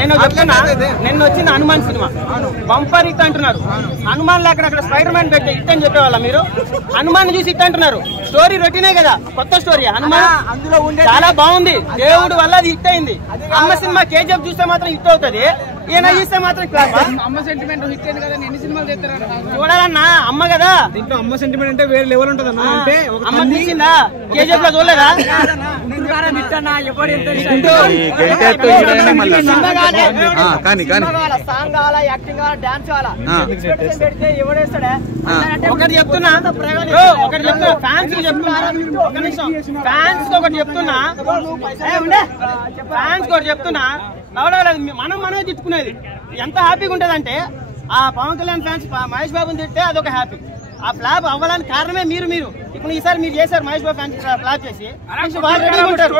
నేను చెప్తున్నా, నిన్న వచ్చింది హనుమాన్ సినిమా బంపర్ హిట్ అంటున్నారు. హనుమాన్ అక్కడ స్పైడర్ మ్యాన్ పెట్టి హిట్ అని చెప్పేవాళ్ళ మీరు? హనుమాన్ చూసి హిట్ అంటున్నారు. స్టోరీ రొటీనే కదా, కొత్త స్టోరీ. హనుమాన్ అందులో చాలా బాగుంది, దేవుడు వల్ల అది హిట్ అయింది. అమ్మ సినిమా కేజీఎఫ్ చూస్తే మాత్రం హిట్ అవుతుంది, ఈయన చూస్తే మాత్రం అమ్మ సెంటిమెంట్ హిట్ అయింది కదా, ఎన్ని సినిమాలు చేస్తారు చూడాలన్నా? అమ్మ కదా, దీంట్లో అమ్మ సెంటిమెంట్ అంటే వేరే లెవెల్ ఉంటుంది అన్న. అంటే అమ్మ తీసిందా కేజీఎఫ్ లో చూడలేదా? ఒకటి చెప్తున్నా, ఫ్యాన్స్ ఒకటి చెప్తున్నా, మనమే తిట్టుకునేది ఎంత హ్యాపీగా ఉంటది అంటే, ఆ పవన్ కళ్యాణ్ ఫ్యాన్స్ మహేష్ బాబుని తిట్టే అదొక హ్యాపీ. ఆ ఫ్లాప్ అవ్వడానికి కారణమే మీరు. ఇప్పుడు ఈసారి మీరు చేశారు మహేష్ బాబు ఫ్యాన్స్ ఫ్లాప్ చేసి, వాళ్ళు రెడీగా ఉంటారు.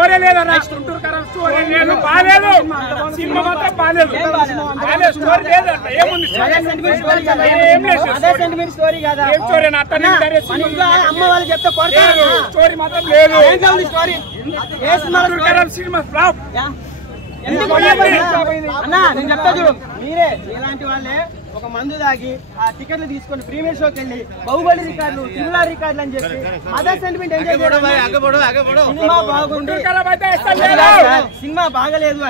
అమ్మ వాళ్ళు చెప్తే కొడతారు. అన్నా నేను చెప్తా చూడు, మీరే ఇలాంటి వాళ్ళే ఒక మందు దాగి ఆ టికెట్లు తీసుకొని ప్రీమియర్ షోకి వెళ్ళి బాహుబలి రికార్డులు, తిరుమల రికార్డులు అని చెప్పి మదర్ సెంటిమెంట్ ఎంజాయ్ చేయడం. సినిమా బాగుంది, సినిమా బాగలేదు.